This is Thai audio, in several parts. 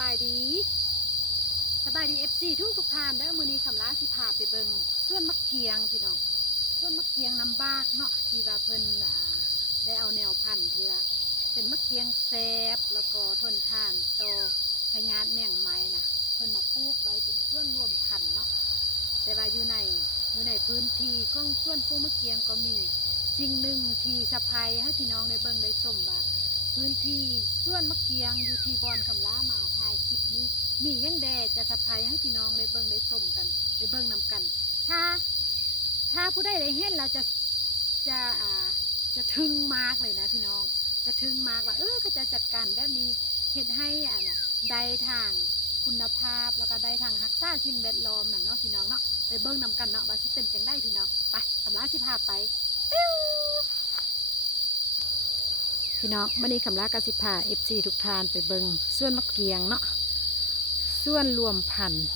บายดีFC ทุกท่านเด้อมื้อนี้คำลาสิพาไปเบิ่งสวนมะเกียงพี่น้องสวนมะเกียงน้ำบากเนาะที่ว่าเพิ่นได้เอาแนวพันธุ์ที่ว่าเป็นมะเกียงแซ่บแล้วก็ทนทานต่อพยาธิแมงไม้นะเพิ่นมาปลูกไว้เป็นสวนรวมพันธุ์เนาะแต่ว่าอยู่ในพื้นที่ของสวนปลูกมะเกียงก็มีสิ่งหนึ่งที่สะพายให้พี่น้องได้เบิ่งได้ชมว่าพื้นที่สวนมะเกียงอยู่ที่บอนคำลามาถ่ายคลิปนี้มียังแดจะสะพายให้พี่น้องได้เบิ่งได้ชมกันได้เบิ่งนำกันถ้าผู้ใดได้เห็นเราจะทึ่งมากเลยนะพี่น้องจะทึ่งมากว่าก็จะจัดการแบบนี้เห็นให้ได้ทางคุณภาพแล้วก็ได้ทางรักษาสิ่งแวดล้อมนั่นเนาะพี่น้องเนาะไปเบิ่งนำกันเนาะว่าสิเป็นจังได้พี่น้องไปสำหรับสิพาไปพี่น้องวันนี้คำลากสิพา FC ทุกท่านไปเบิ่งสวนมะเกียงเนาะส่วนรวมพันธุ์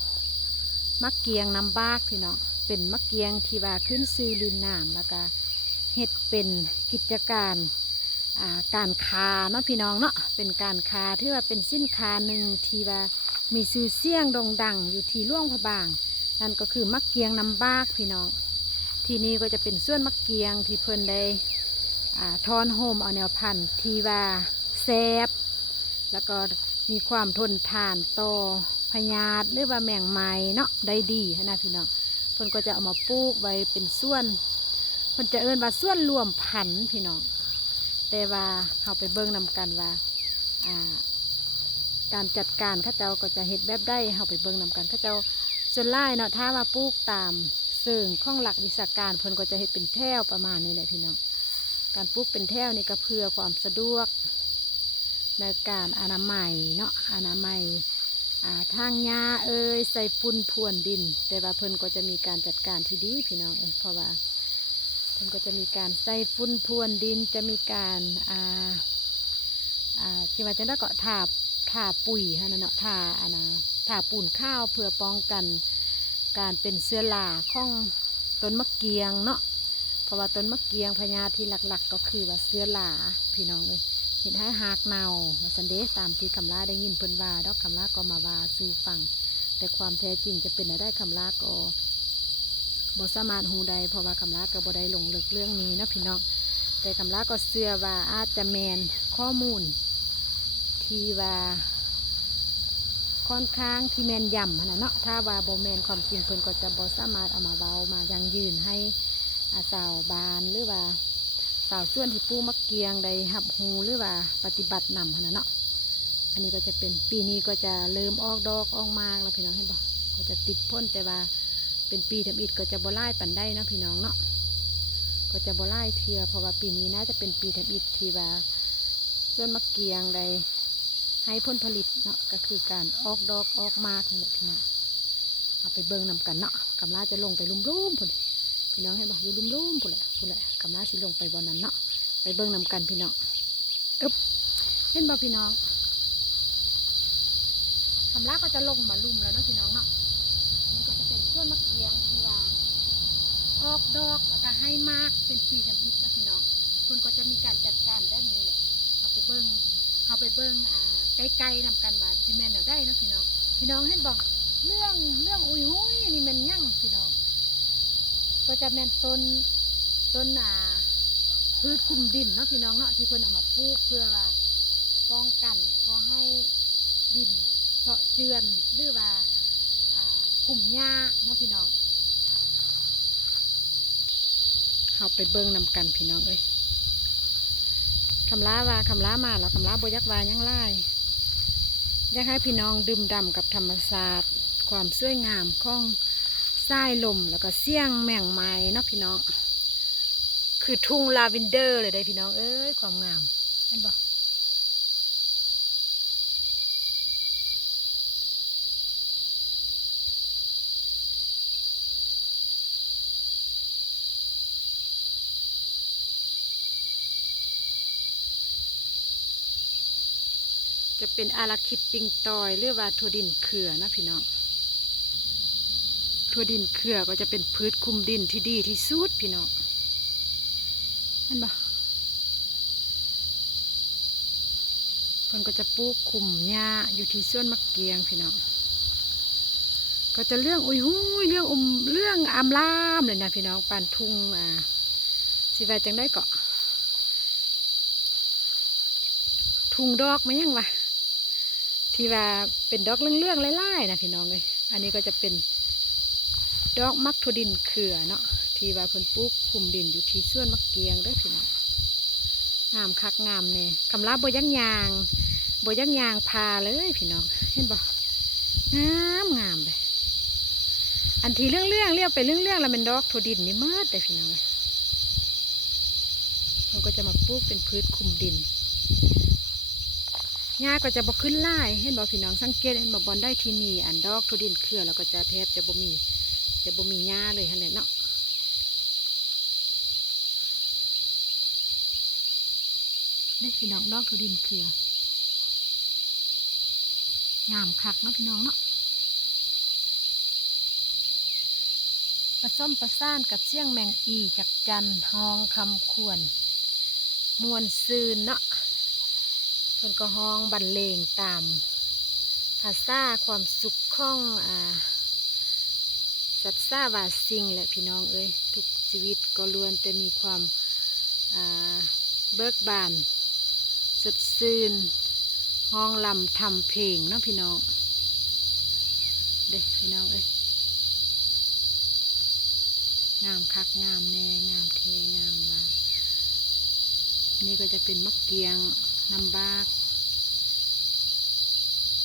มะเกียงน้ำบากพี่น้องเป็นมะเกียงที่ว่าขึ้นซื้อลืนน้ำแล้วก็เฮ็ดเป็นกิจการค้าเนาะพี่น้องเนาะเป็นการค้าที่ว่าเป็นสินค้าหนึ่งที่ว่ามีชื่อเสียงโด่งดังอยู่ที่หลวงพระบางนั่นก็คือมะเกียงน้ำบากพี่น้องที่นี่ก็จะเป็นส่วนมะเกียงที่เพิ่นได้ทอนโฮมเอาแนวพันธุ์ที่ว่าแซ่บแล้วก็มีความทนทานต่อพยาธิหรือว่าแมงไม้เนาะได้ดีนะพี่น้องเพิ่นก็จะเอามาปลูกไว้เป็นส่วนเพิ่นจะเอิ้นว่าส่วนรวมพันธุ์พี่น้องแต่ว่าเราไปเบิ่งนำกันว่าการจัดการข้าเจ้าก็จะเฮ็ดแบบได้เราไปเบิ่งนำกันข้าเจ้าส่วนหลายเนาะถ้าว่าปลูกตามเชิงของหลักวิชาการเพิ่นก็จะเฮ็ดเป็นแถวประมาณนี้แหละพี่น้องการปลูกเป็นแถวนี่ก็เพื่อความสะดวกในการอนามัยเนาะอนามัยทางหญ้าใส่ฝุ่นพรวนดินแต่ว่าเพิ่นก็จะมีการจัดการที่ดีพี่น้องเพราะว่าเพิ่นก็จะมีการใส่ฝุ่นพรวนดินจะมีการที่ว่าจะได้ก็ถาปุ๋ยฮะเนาะถาปูนข้าวเพื่อป้องกันการเป็นเชื้อราของต้นมะเกียงเนาะเพราะว่าต้นมะเกียงพญาที่หลักๆก็คือว่าเชื้อราพี่น้องเลยเห็นให้หากเนามาสันเดตามที่คำลาได้ยินเพิ่นว่าดอกคำลาก็มาว่าสู่ฟังแต่ความแท้จริงจะเป็นได้คำลาก็บ่สามารถหูใดเพราะว่าคำลาก็บ่ได้ลงลึกเรื่องนี้นะพี่น้องแต่คำลาก็เชื่อว่าอาจจะแมนข้อมูลที่ว่าค่อนข้างที่แมนย่ำนะเนาะถ้าว่าบ่แมนความจริงเพิ่นก็จะบ่สามารถเอามาเบามายังยืนให้สาวบานหรือว่าสาวส่วนที่ปูมะเกียงได้หับหูหรือว่าปฏิบัตินำนะเนาะอันนี้ก็จะเป็นปีนี้ก็จะเริ่มออกดอกออกมาแล้วพี่น้องเห็นบ่ก็จะติดพ้นแต่ว่าเป็นปีทำอิฐก็จะบ่ไล่ปันได้เนาะพี่น้องเนาะก็จะบ่ไล่เทียเพราะว่าปีนี้น่าจะเป็นปีทำอิฐที่ว่าส่วนมะเกียงได้ให้ผลผลิตเนาะก็คือการออกดอกออกมานี่แหละพี่น้องเอาไปเบิ่งนำกันเนาะกำลังจะลงไปลุ่มๆพุ่นพี่น้องเห็นบ่อยู่ลุ่มๆพุ่นแหละกำลังสิลงไปบนนั้นเนาะไปเบิ่งนำกันพี่น้องเห็นบ่พี่น้องกำลังก็จะลงมาลุ่มแล้วเนาะพี่น้องเนาะนี่ก็จะเป็นส่วนมะเกียงที่ว่าออกดอกแล้วก็ให้มากเป็นปีทำอิฐนะพี่น้องคุณก็จะมีการจัดการแบบนี้แหละเอาไปเบิ่งใกล้ๆนำกันว่าซีเมนต์เดี๋ยวได้นะพี่น้องเห็นบอกเรื่องอุ้ยนี่มันยั่งพี่น้องก็จะเป็นต้นพืชคุมดินเนาะพี่น้องเนาะที่เพิ่นเอามาปลูกเพื่อว่าป้องกันบ่ให้ดินเสาะเจือนหรือว่าคุมหญ้าเนาะพี่น้องเอาไปเบิ่งนำกันพี่น้องคำลามาแล้วคำลาบยักวายังไล่อยากให้พี่น้องดื่มด่ำกับธรรมศาสตร์ความสวยงามของทรายลมแล้วก็เสียงแมงไม้เนาะพี่น้องคือทุ่งลาเวนเดอร์เลยได้พี่น้องความงามเห็นบ่จะเป็นอาราคิดปิงตอยหรือว่าถั่วดินเขื่อนะพี่น้องถั่วดินเขื่อก็จะเป็นพืชคุมดินที่ดีที่สุดพี่น้องเห็นบ่ เ พิ่นก็จะปลูกคุมหญ้าอยู่ที่สวนมะเกียงพี่น้องก็จะเรื่องอุ้ยหุ้ยเรื่องอามลามเลยนะพี่น้องปานทุ่งสิว่าจังได้เกาะทุ่งดอกมันยังวะที่ว่าเป็นดอกเรื่องไล่ๆนะพี่น้องเลยอันนี้ก็จะเป็นดอกมักถั่วดินเขื่อเนาะที่ว่าเพิ่นปลูกคุมดินอยู่ที่สวนมะเกียงเด้อพี่น้องงามคักงามเนี่ยคำลาบยักยางพาเลยพี่น้องเห็นบ่งามเลยอันที่เรื่องเรียกไปเรื่องแล้วเป็นดอกถั่วดินนี่เมื่อแต่พี่น้องมันก็จะมาปลูกเป็นพืชคุมดินหญ้าก็จะบ่ขึ้นไล่เห็นบ่พี่น้องสังเกตเห็นบ่บอลได้ที่มีอันดอกถั่วดินเครือแล้วก็จะแทบจะบ่มีหญ้าเลยฮะเลยเนาะได้พี่น้องดอกถั่วดินเครืองามคักเนาะพี่น้องเนาะผสมประสานกับเสียงแมงอีจากจันฮองคำควรมวนซืนเนาะเพิ่นก็ฮ้องบรรเลงตามภาษาความสุขของสัตว์ซ่าวาสิ่งแหละพี่น้องเอ้ยทุกชีวิตก็ล้วนแต่มีความเบิกบานสดชื่นฮ้องลำทำเพลงเนาะพี่น้องเด้พี่น้องเอ้ยงามคักงามแน่งามเทงามว่านี่ก็จะเป็นมะเกียงน้ำบาก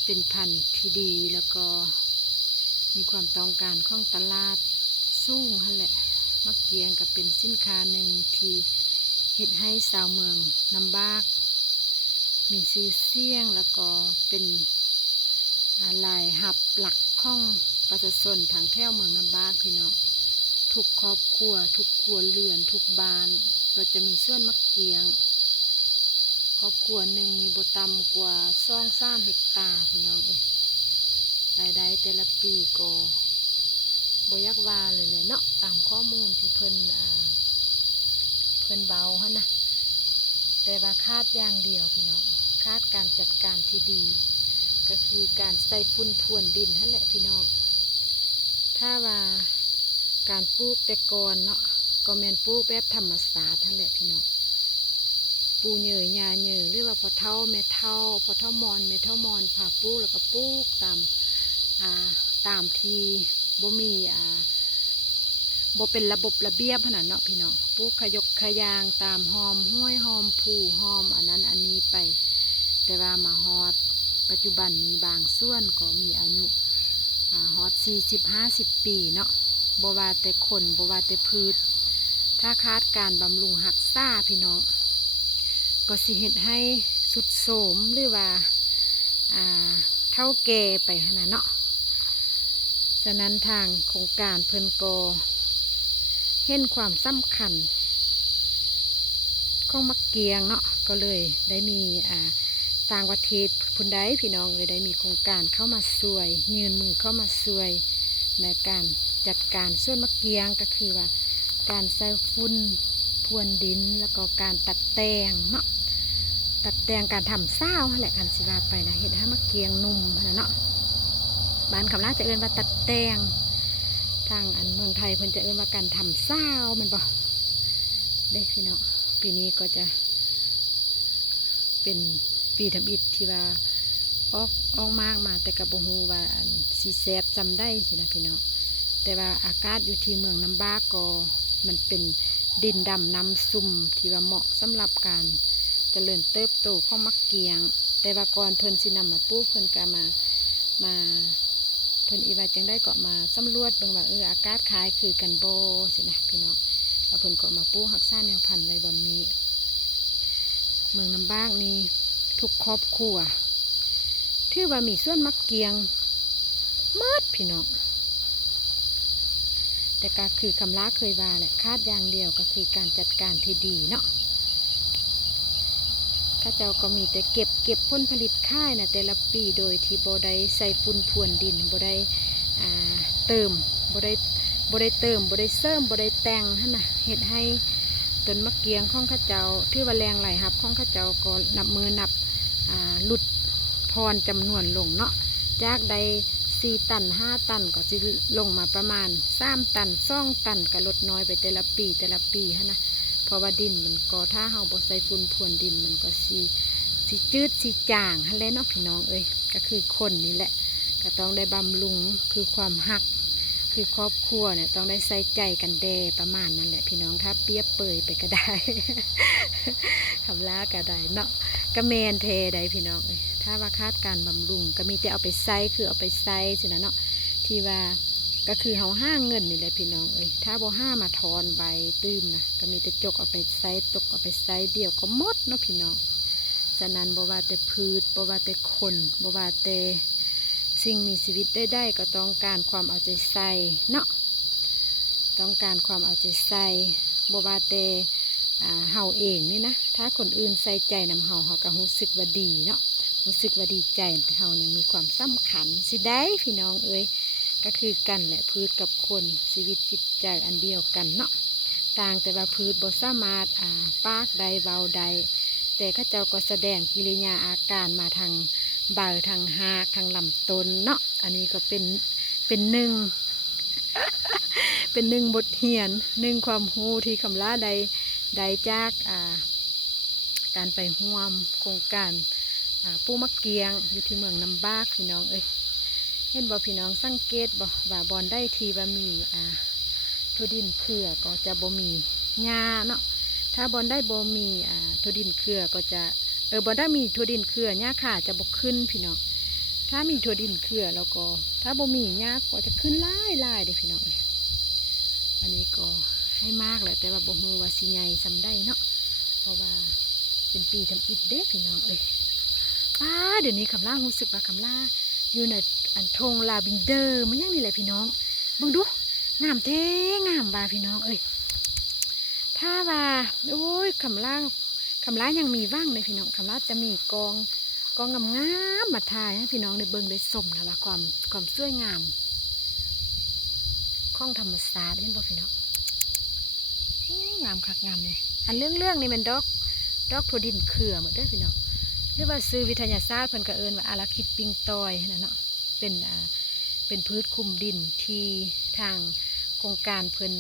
เป็นพันธุ์ที่ดีแล้วก็มีความต้องการของตลาดสูงนั่นแหละมะเกียงก็เป็นสินค้าหนึ่งที่เฮ็ดให้ชาวเมืองน้ำบากมีชื่อเสียงแล้วก็เป็นรายหับหลักของประชาชนทางแถวเมืองน้ำบากพี่น้องทุกครอบครัวทุกครัวเรือนทุกบ้านก็จะมีสวนมะเกียงครอบครัวหนึ่งมีบ่ต่ำกว่า2-3 เฮกตาร์พี่น้องเอ้ยรายได้แต่ละปีก็บ่ยักว่าเลยแหละเนาะตามข้อมูลที่เพิ่นเบาฮะนะแต่ว่าคาดอย่างเดียวพี่น้องคาดการจัดการที่ดีก็คือการใส่ฝุ่นพรวนดินนั่นแหละพี่น้องถ้าว่าการปลูกแต่ก่อนเนาะก็แม่นปลูกแบบธรรมศาสตร์นั่นแหละพี่น้องปูเหยื่อยาเหยื่อหรือว่าพอเท่าแม่เท่าพอเท่ามอนแม่เท่ามอนผ่าปลูกแล้วก็ปลูกตามที่บ่มีบ่เป็นระบบระเบียบขนาดเนาะพี่น้องปลูกขยกขยางตามหอมห้วยหอมผูหอมอันนั้นอันนี้ไปแต่ว่ามาฮอดปัจจุบันนี้บางส่วนก็มีอายุฮอด40-50 ปีเนาะบ่ว่าแต่คนบ่ว่าแต่พืชถ้าคาดการบำรุงรักษาพี่น้องก็สิเฮ็ดให้สุดโทรมหรือว่าเท่าแก่ไปขนาดเนาะฉะนั้นทางโครงการเพิ่นก็เห็นความสำคัญของมะเกียงเนาะก็เลยได้มีต่างประเทศพุ่นใดพี่น้องเลยได้มีโครงการเข้ามาช่วยยืนมือเข้ามาช่วยในการจัดการส่วนมะเกียงก็คือว่าการใส่ฝุ่นพรวนดินแล้วก็การตัดแต่งเนาะตัดแต่งการทำซ้าวแหละการสิว่าไปนะเห็นให้มะเกียงนุ่มนะเนาะบ้านคำล่าจะเอิ้นว่าตัดแต่งทางอันเมืองไทยเพิ่นจะเอิ้นว่าการทำซ้าวมันบ่ได้พี่น้องปีนี้ก็จะเป็นปีทำอิฐที่ว่าออกมากมาแต่กระบฮูว่าสีแซบจำได้สินะพี่น้องแต่ว่าอากาศอยู่ที่เมืองน้ำบากก็มันเป็นดินดำน้ำซุ่มที่ว่าเหมาะสำหรับการเจริญเติบโตของมะเกียงแต่ว่าก่อนเพิ่นสินำมาปลูกเพิ่นก็มาเพิ่นอีว่าจังได้ก็มาสำรวจเบิ่งว่าอากาศคล้ายคือกันโบสินะพี่น้องแล้วเพิ่นก็มาปลูกรักษาแนวพันธุ์ไว้บนนี้เมืองน้ำบากนี้ทุกครอบครัวถือว่ามีส่วนมะเกียงเมิดพี่น้องแต่ก็คือคำลาเคยว่าแหละคาดอย่างเดียวก็คือการจัดการที่ดีเนาะข้าเจ้าก็มีแต่เก็บผลผลิตค่ายนะแต่ละปีโดยที่บ่ได้ใส่ฝุ่นพรวนดินบ่ได้เติมบ่ได้เติมบ่ได้เสริมบ่ได้แต่งหั่นน่ะเฮ็ดให้ต้นมะเกียงของข้าเจ้าถือว่าแรงไหลหับของข้าเจ้าก็นับมือนับ หลุดพรจำนวนลงเนาะจากใด4 ตัน 5 ตันก็จะลงมาประมาณ3 ตัน2 ตันก็ลดน้อยไปแต่ละปีฮะนะเพราะว่าดินมันก็ถ้าเฮาบ่ใส่ฝุ่นพรวนดินมันก็สิจืดสิจางฮะแล้วเนาะพี่น้องเอ้ยก็คือคนนี่แหละก็ต้องได้บำรุงคือความหักคือครอบครัวเนี่ยต้องได้ใส่ใจกันแดประมาณนั่นแหละพี่น้องถ้าเปรียบเปยไปก็ได้ คำลาก็ได้เนาะก็แมนเทได้พี่น้องเอ้ยถ้าว่าคาดการบำรุงก็มีแต่เอาไปใส่คือเอาไปใส่สินะเนาะที่ว่าก็คือเฮาห้าเงินนี่แหละพี่น้องเอ้ยถ้าบ่ห้ามาทอนใบตื้มนะก็มีแต่จกเอาไปใส่ตกเอาไปใส่เดี่ยวก็หมดเนาะพี่น้องฉะนั้นบ่ว่าแต่พืชบ่ว่าแต่คนบ่ว่าแต่สิ่งมีชีวิตได้ก็ต้องการความเอาใจใส่เนาะต้องการความเอาใจใส่บ่ว่าแต่เฮาเองนี่นะถ้าคนอื่นใส่ใจนำเฮาก็รู้สึกว่าดีเนาะรู้สึกว่าดีใจเฮายังมีความสำคัญสิได้พี่น้องเอ้ยก็คือกันแหละพืชกับคนชีวิตจิตใจอันเดียวกันเนาะต่างแต่ว่าพืชบ่สามารถปากใดเบาใดแต่ข้าเจ้าก็แสดงกิริยาอาการมาทางใบทางหากทางลำต้นเนาะอันนี้ก็เป็นหนึ่ง เป็นหนึ่งบทเรียนหนึ่งความรู้ที่คำลาใดจากการไปร่วมโครงการปูมะเกียงอยู่ที่เมืองน้ำบากพี่น้องเอ้ยเห็นบ่พี่น้องสังเกตบ่ว่าบอนได้ทีว่ามีทั่วดินเครือก็จะบ่มีหญ้าเนาะถ้าบอนได้บ่มีทั่วดินเครือก็จะบอนได้มีทั่วดินเครือหญ้าขาจะบ่ขึ้นพี่น้องถ้ามีทั่วดินเครือแล้วก็ถ้าบ่มีหญ้าก็จะขึ้นหลายเด้พี่น้องเอ้ยอันนี้ก็ให้มากแหละแต่ว่าบ่ฮู้ว่าสิใหญ่ซำได้เนาะเพราะว่าเป็นปีทำอิฐเด้พี่น้องเอ้ยป้าเดี๋ยวนี้คำล่ารู้สึกว่าคำล่าอยู่ในอันทงลาบินเดอร์มันยังนี่แหละพี่น้องเบิ่งดูงามแท้งามว่าพี่น้องเอ้ยถ้าว่าโอ้ยคำล่ายังมีว่างเลยพี่น้องคำล่าจะมีกองงามมาทายให้พี่น้องได้เบิ่งได้ชมนะว่าความสวยงามของธรรมศาสตร์เห็นบ่พี่น้องงามคักงามเลยอันเรื่องนี่มันดอกถั่วดินเครือหมดเด้อพี่น้องหรือว่าซื้อวิทยาศาสตร์เพิ่นก็เอิ้นว่าอาราคิดปิงตอยนั่นเนาะเป็นพืชคุมดินที่ทางโครงการเพิ่น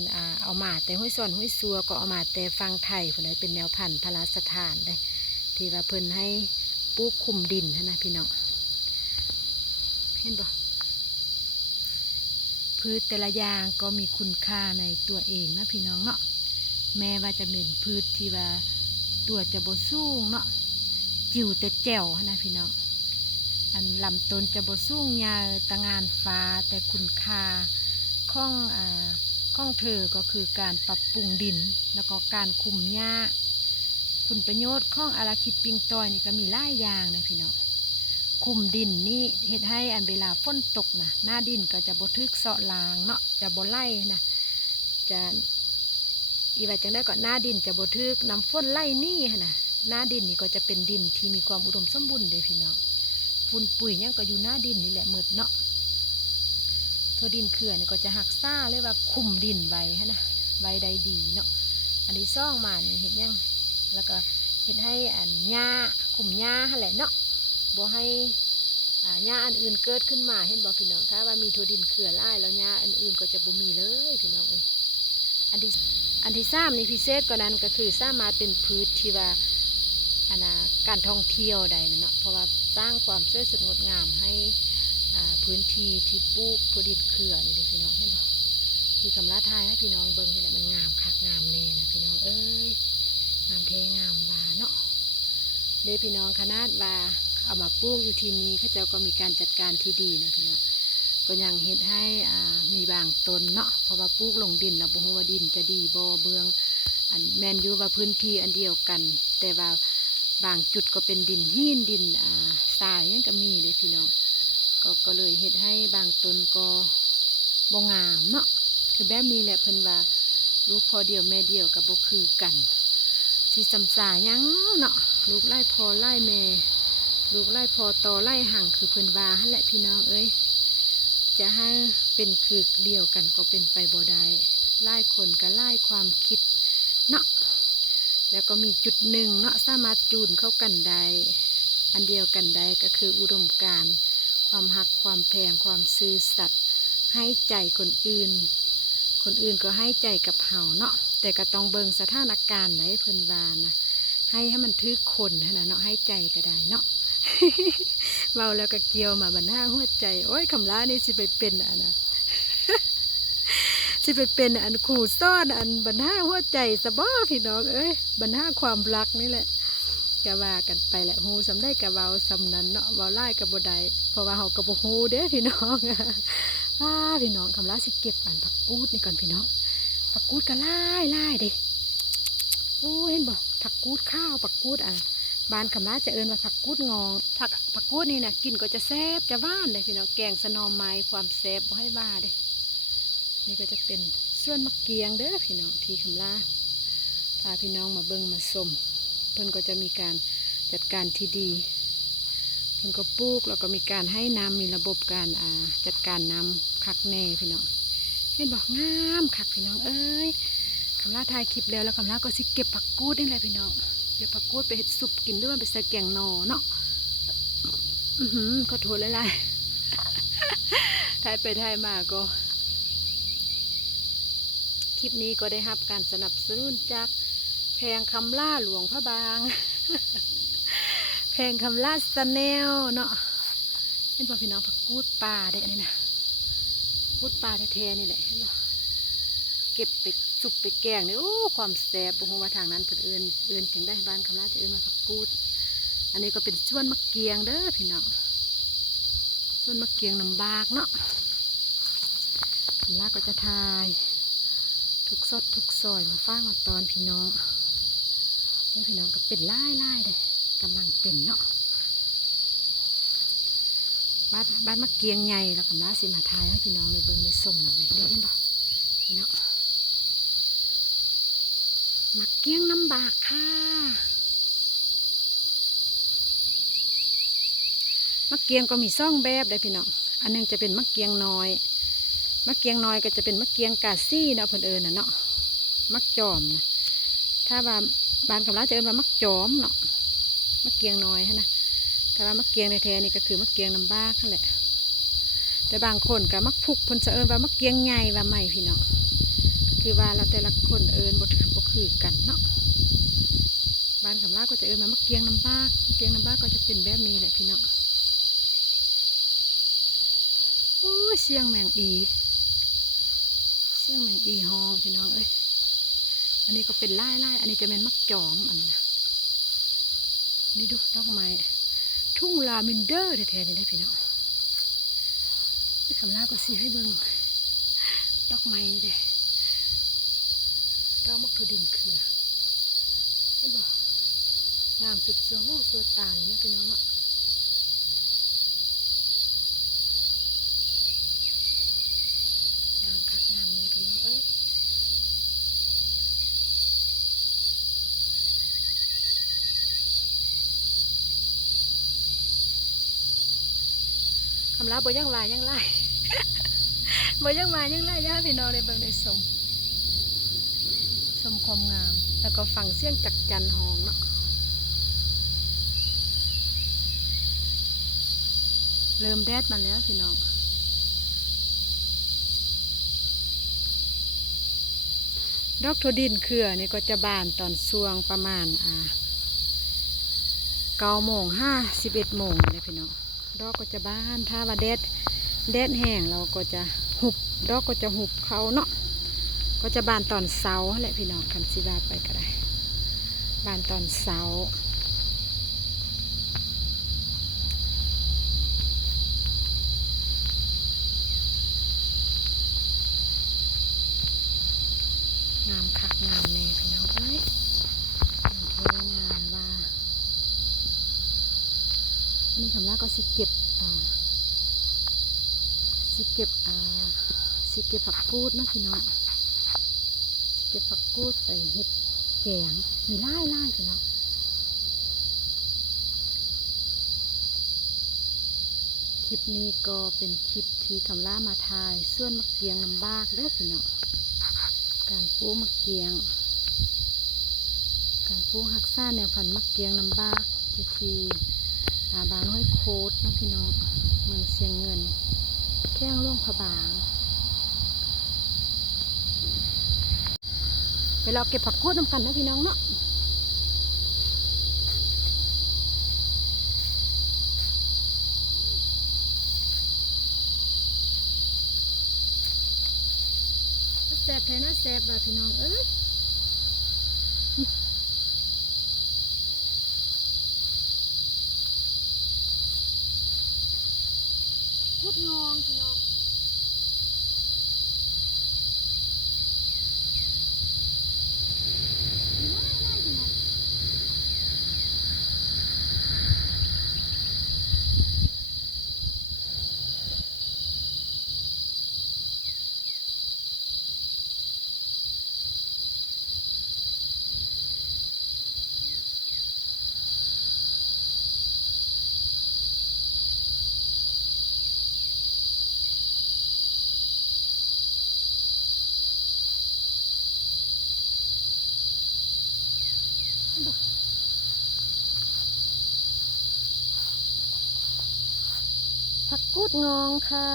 เอามาแต่ห้วยซ้อนห้วยซัวก็เอามาแต่ฟังไทยเพิ่นได้เป็นแนวพันธุ์พระราชทานได้ที่ว่าเพิ่นให้ปลูกคุมดินนะพี่น้องเห็นบ่พืชแต่ละอย่างก็มีคุณค่าในตัวเองนะพี่น้องเนาะแม้ว่าจะเป็นพืชที่ว่าตัวจะบ่สูงเนาะจิ๋วแต่แจ๋วนะพี่น้องอันลำต้นจะบ่สูงยาวตะงานฟ้าแต่คุณค่าของเธอก็คือการปรับปรุงดินแล้วก็การคุมหญ้าคุณประโยชน์ของอาราคิดปิงตอยนี่ก็มีหลายอย่างนะพี่น้องคุมดินนี่เฮ็ดให้อันเวลาฝนตกนะหน้าดินก็จะบ่ทึกเซาะลางเนาะจะบ่ไหลนะจะอีว่าจังได้ก่อนหน้าดินจะบ่ทึกน้ำฝนไหลนี่นะหน้าดินนี่ก็จะเป็นดินที่มีความอุดมสมบูรณ์เลยพี่น้องฝุ่นปุ๋ยยังก็อยู่หน้าดินนี่แหละหมดเนาะทั่วดินเครือนี่ก็จะหักซ่าเลยว่าคุมดินไว้ฮะนะไว้ใดดีเนาะอันที่ซ่องมานี่เห็นยังแล้วก็เห็นให้อันหญ้าคุมหญ้าแหละเนาะบ่ให้หญ้าอันอื่นเกิดขึ้นมาเห็นบ่พี่น้องถ้าว่ามีทั่วดินเครือไล่แล้วหญ้าอันอื่นก็จะบ่มีเลยพี่น้องเอ้ยอันที่สามนี่พิเศษกว่านั้นก็คือสามารถเป็นพืชที่ว่าการท่องเที่ยวใดเนาะเพราะว่าสร้างความสวยสดงดงามให้พื้นที่ที่ปลูกทั่วดินเครือนี่เด็กพี่น้องเห็นบ่คือคำลาทายให้พี่น้องเบิ่งนี่แหละมันงามคักงามแน่นะพี่น้องเอ้ยงามเทงามว่าเนาะเด็กพี่น้องขนาดว่าเอามาปลูกอยู่ที่นี้เขาเจ้าก็มีการจัดการที่ดีนะพี่น้องก็ยังเห็นให้มีบางต้นเนาะเพราะว่าปลูกลงดินแล้วบ่ฮู้ว่าดินจะดีบ่เบืองอันแมนอยู่ว่าพื้นที่อันเดียวกันแต่ว่าบางจุดก็เป็นดินหินดินทรายยังก็มีเลยพี่น้องก็เลยเห็นให้บางต้นก็บ่งามเนาะคือแบบนี้แหละเพิ่นว่าลูกพอเดียวแม่เดียวกับบ่คือกันสิสำสายังเนาะลูกไล่พอไล่แม่ลูกไล่พอต่อไล่ห่างคือเพิ่นว่าหั่นแหละพี่น้องเอ้ยจะให้เป็นคือเดียวกันก็เป็นไปบ่ได้ไล่คนก็ไล่ความคิดเนาะแล้วก็มีจุดหนึ่งเนาะสามารถจูนเข้ากันได้ อันเดียวกันได้ก็คืออุดมการณ์ความหักความแพงความซื่อสัตย์ให้ใจคนอื่นคนอื่นก็ให้ใจกับเฮาเนาะแต่ก็ต้องเบิ่งสถานการณ์ไหนเพิ่นว่านะให้มันถือคนนะเนาะให้ใจก็ได้เนาะ เมาแล้วก็เกี่ยวมาบรรหาหัวใจโอ้ยคำลานี่สิไปเป็นอันนะ สิไปเป็นอันขู่ซ่อนอันบรรหาหัวใจสะบ้อพี่น้องเอ้ยบรรหาความรักนี่แหละกะว่ากันไปแหละฮูสำได้กะเว้าสำนั้นเนาะเว้าไล่กะบ่ได้เพราะว่าเฮากะบ่ฮู้เด้พี่น้อง ว้าพี่น้องคำลาสิเก็บอันผักกูดนี่ก่อนพี่น้องผักกูดก็ไล่เด้โอ้เห็นบ่ผักกูดข้าวผักกูดบ้านคำลาจะเอิ้นว่าผักกูดงองผักกูดนี่นะกินก็จะแซ่บจะหวานเลยพี่น้องแกงสะนอไม้ความแซ่บบ่ให้ว่าเด้นี่ก็จะเป็นส่วนมะเกียงเด้อพี่น้องที่คำลาพาพี่น้องมาเบิ่งมาชมเพิ่นก็จะมีการจัดการที่ดีเพิ่นก็ปลูกแล้วก็มีการให้น้ำมีระบบการจัดการน้ำคักแน่พี่น้องเห็นบอกงามคักพี่น้องเอ้ยคำลาถ่ายคลิปแล้วคำลาก็สิเก็บผักกูดนี่แหละพี่น้องเก็บผักกูดไปเฮ็ดซุปกินหรือว่าไปใส่แกงหน่อเนาะขอโทษหลายๆถ่ายไปถ่ายมาก็คลิปนี้ก็ได้รับการสนับสนุนจากแพงคำล่าหลวงพระบาง แพงคำล่าสแนลเนาะเป็นพ่อพี่น้องผักกูดป่าเด็กนี่นะกูดป่าแท้ๆนี่แหละเห็นบ่เก็บไปสุกไปแกงนี่โอ้ความแซ่บบุ้งว่าทางนั้นเพิ่นเอิ้นจังได้บ้านคำล่าจะเอิ้นมาผักกูดอันนี้ก็เป็นส่วนมะเกียงเด้อพี่น้องส่วนมะเกียงน้ำบากเนาะคำล่าก็จะทายทุกซดทุกซอยมาฟังมาตอนพี่น้องนี่พี่น้องก็เป็นไล่เลยกำลังเป็นเนาะบ้านมะเกียงใหญ่แล้วกับน้าสิมาทายให้พี่น้องในเบิ้งในส้มหน่อยไหมได้เห็นบ่พี่น้องมะเกียงน้ำบากค่ะมะเกียงก็มีซ่องแบบได้พี่น้องอันนึงจะเป็นมะเกียงน้อยมะเกียงน้อยก็จะเป็นมะเกียงกาซี่เนาะเพิ่นเอิญน่ะเนาะมักจอมนะถ้าว่าบ้านกับร้านจะเอิญว่ามักจอมเนาะมะเกียงน้อยฮะนะแต่ว่ามะเกียงในแท้นี่ก็คือมะเกียงน้ำบ้านั่นแหละแต่บางคนก็มักพุกเพิ่นจะเอิญว่ามะเกียงใหญ่ว่าใหม่พี่น้องก็คือว่าเราแต่ละคนเอิญบ่คือกันเนาะบ้านกับร้านก็จะเอิญว่ามะเกียงน้ำบ้ามะเกียงน้ำบ้าก็จะเป็นแบบนี้แหละพี่น้องโอ้เสียงแมงอีเสียงแมงอีห้องพี่น้องเอ้ยอันนี้ก็เป็นไล่อันนี้จะเป็นมักจอมอันนี้นะนี่ดูดอกไม้ทุ่งลาเมนเดอร์แท้ๆนี่ได้พี่น้องที่คำลาก็สีให้เบิ่งดอกไม้เด้ดอกมักถั่วดินเครือเห็นบ่งามสุดเสือหูเสือตาเลยนะพี่น้องเนาะงามคักงามเนี่ยพี่น้องเอ้ยคำลาบ่ยังวายยังไล่ บ่ยังวายยังไล่ย่าพี่น้องในเบิ่งในสมความงามแล้วก็ฟังเสียงจักจั่นห้องเนาะเริ่มแดดมาแล้วพี่น้องดอกถั่วดินเครือนี่ก็จะบานตอนช่วงประมาณ9:50 11 โมงเลยพี่น้องดอกก็จะบานถ้าว่าแดดแห้งเราก็จะหุบดอกก็จะหุบเขาเนาะก็จะบานตอนเสาร์แหละพี่น้องคันสิบาไปก็ได้บานตอนเสาร์งามคักงามแน่พี่น้องเอ้ยงามว่าอันนี้คำลาก็สิเก็บผักกูดนะพี่น้องเก็บผักกูดใส่เห็ดแกงมีไล่พี่น้องคลิปนี้ก็เป็นคลิปที่คำล่ามาถ่ายส่วนมะเกียงน้ำบากเด้อพี่น้องการปลูกมะเกียงการปลูกหักซ่าแนวพันธุ์มะเกียงน้ำบากวิธี บางห้อยโคดนะพี่น้องเมืองเชียงเงินแข้งล่วงพะบางเวลาเก็บผักกูดน้ำกันนะพี่น้องเนาะแซ่บแท้นะแซ่บว่ะพี่น้องเอ้ยพูดงองพี่น้องผักกูดงองค่ะ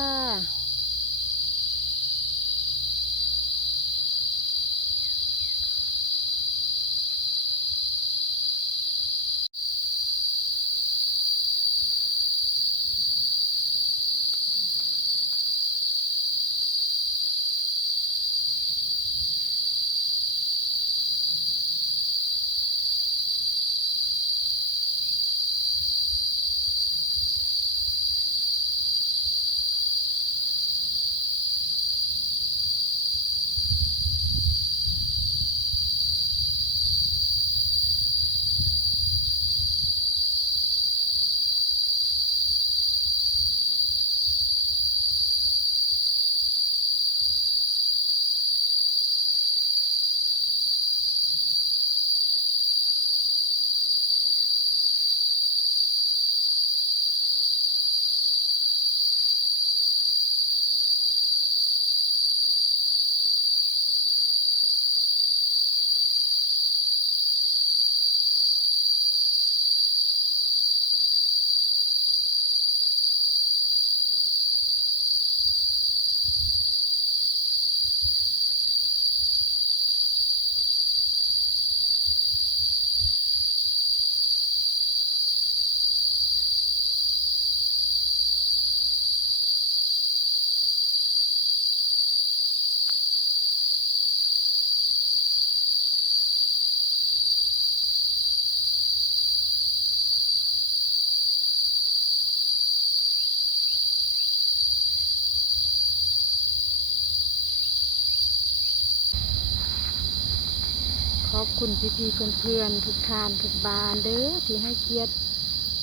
ขอบคุณพี่ๆเพื่อนๆทุกท่านทุกบ้านเด้อที่ให้เกียรติ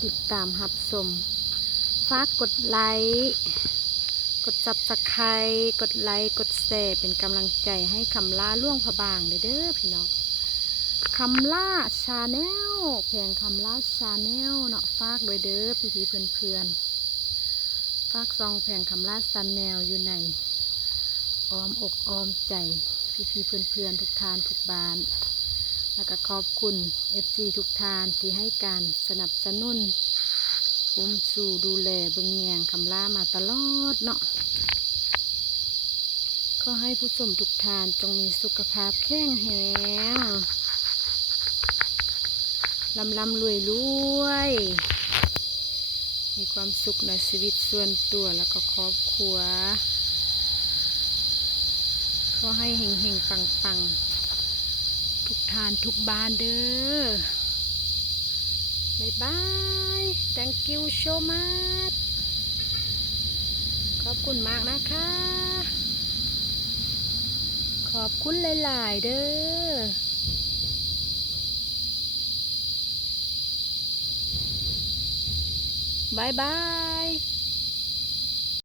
ติดตามรับชมฝากกดไลค์กดซับสไครต์กดไลค์กดแชร์เป็นกำลังใจให้คำล่าล่วงพะบางเด้อพี่น้องคำล่าชาแนลแผงคำล่าชาแนลเนาะฝากโดยเด้อพี่ๆเพื่อนๆฝากซองแผงคำล่าชาแนลอยู่ในอ้อมอกอ้อมใจพี่ๆเพื่อนๆทุกท่านทุกบ้านแล้วก็ขอบคุณ FC ทุกท่านที่ให้การสนับสนุนคุ้มสู่ดูแลเบิ่งแยงคำล่ามาตลอดเนาะก็ให้ผู้ชมทุกท่านจงมีสุขภาพแข็งแรงลำรวยรวยมีความสุขในชีวิตส่วนตัวแล้วก็ครอบครัวขอให้เฮงๆปังๆทุกท่านทุกบ้านเด้อบายบาย thank you so much ขอบคุณมากนะคะ ขอบคุณหลายๆเด้อบายบาย